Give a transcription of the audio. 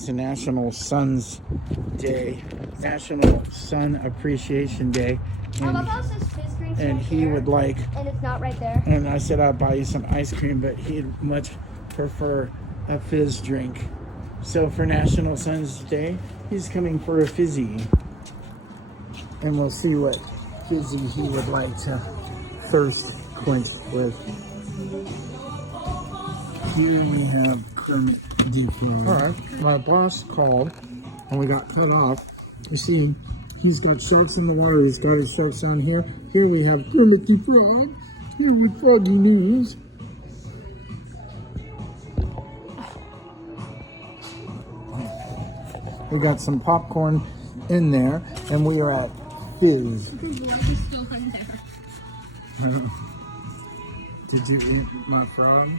It's a National Sons Day, National Sun Appreciation Day, and he would like, and it's not right there. and I said I'll buy you some ice cream, but he'd much prefer a fizz drink. So for National Sons Day, he's coming for a fizzy, and we'll see what fizzy he would like to thirst quench with. Here we have Kermit the Alright, my boss called and we got cut off. You see, he's got sharks in the water, he's got his sharks down here. Here we have Kermit the Frog, here with Froggy News. We got some popcorn in there, and we are at Fizz. Did you eat my frog?